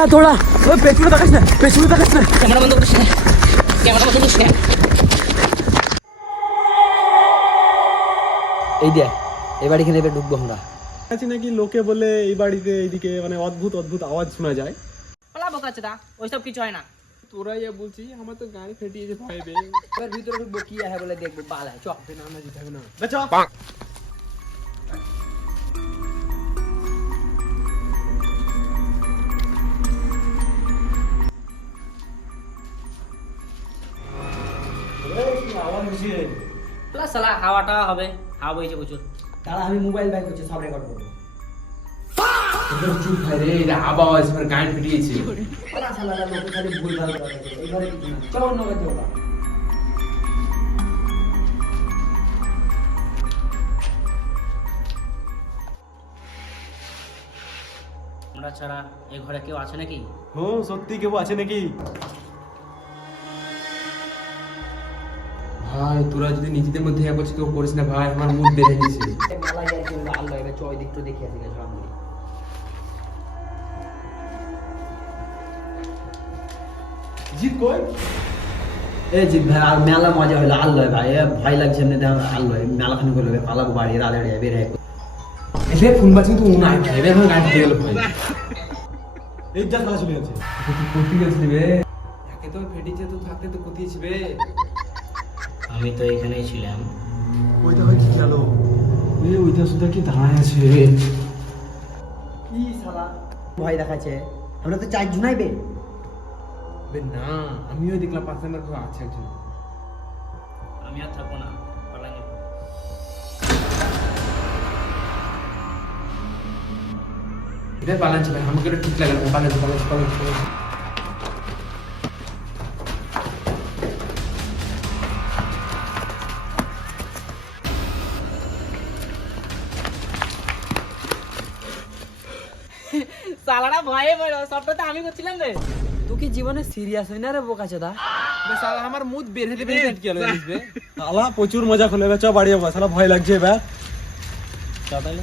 দৌড়া দৌড়া, ওই পেছনে তাকাস না, পেছনে তাকাস না। ক্যামেরা বন্ধ করিস না, ক্যামেরা বন্ধ করিস না। এই দেখ, এই বাড়ি এখানে এবার ঢুকবো আমরা। আছে নাকি লোকে বলে এই বাড়িতে এইদিকে মানে অদ্ভুত অদ্ভুত আওয়াজ শোনা যায়। বলা বোকাচ্ছে দা, ওইসব কিছু হয় না। তোরা ইয়া বলছি আমার তো গাড়ি ফেটিয়েছে ভয় পেয়ে। এবার ভিতরে ঢুকবো, কি আছে বলে দেখবো, বাল আছে, চল। না না যেতে হবে না। প্লাস সালা হাওয়াটা হবে, হাওয়া বইছে প্রচুর। তারা আমি মোবাইল বাইক করছি, সব রেকর্ড করবো। চুপ ভাই রে, এটা আওয়াজ আমার গাড়ি ফেটিয়েছে। ওরা শালারা লোকে খালি ভুল ভাল করে, এই ঘরে কিছু না। চল অন্য ঘরে যাবো। আমরা ছাড়া এই ঘরে কেউ আছে নাকি? হ্যাঁ সত্যি কেউ আছে নাকি? ভাই তোরা যদি নিজেদের মধ্যে এক বছর কেউ করিস না ভাই, আমার মুড বেড়ে গেছে। মেলা ইয়ার কি হলো, আল্লাহ এবার চয় দিকটা দেখে আসি গেছে আমি। জিৎ কই? এই জি ভাই, আর মেলা মজা হইলো, আল্লাহ ভাই, ভয় লাগছে এমনি দেখ, আল্লাহ মেলা খানি করলো, পালাবো বাড়ি রালে বের হয়ে। এসে ফোন বাজছে তো না খাইবে, এখন গাড়ি ফেটে গেল ভাই। এই যা কাজ চলে যাচ্ছে। তুই কোথায় গেছিলি বে? একে তো ফেটিছে, তো থাকতে তো কোথায় ছিবে? আমি তো এখানেই ছিলাম। ওইটা হয় কি গেল? এই ওইটা সুদা কি দাঁড়ায় আছে? কি শালা ভয় দেখাচ্ছে, আমরা তো চার জনাইবে। বে না, আমিও দেখলাম পাশে আমার কেউ আছে একজন। আমি আর থাকবো না, পালাই যাবো। এটা পালাচ্ছে ভাই, আমাকে এটা ঠিক লাগে না। পালাচ্ছে পালাচ্ছে পালাচ্ছে। সালারা ভয়ে পড়ো, সবটা তো আমি করছিলাম রে। তুই কি জীবনে সিরিয়াস হই না রে বোকাচোদা? বে শালা আমার মুড বের হতে বের হতে গেল বে। শালা প্রচুর মজা করলে, চ বাড়ি যাবো, শালা ভয় লাগছে এবার। চল তাহলে।